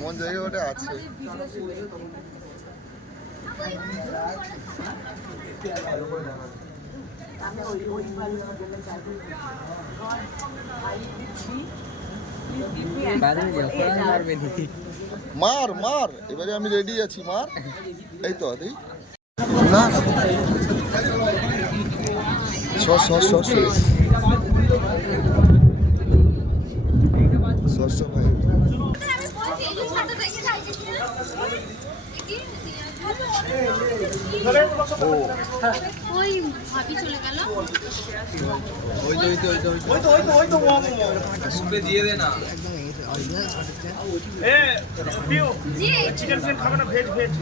এমন জায়গায় ওটা আছে। মার মার, এবারে আমি রেডি আছি, মার। এই তো, আদি। না না। সস ভাই। দিয়ে দে না চিকেন খাবে না ভেজ ভেজ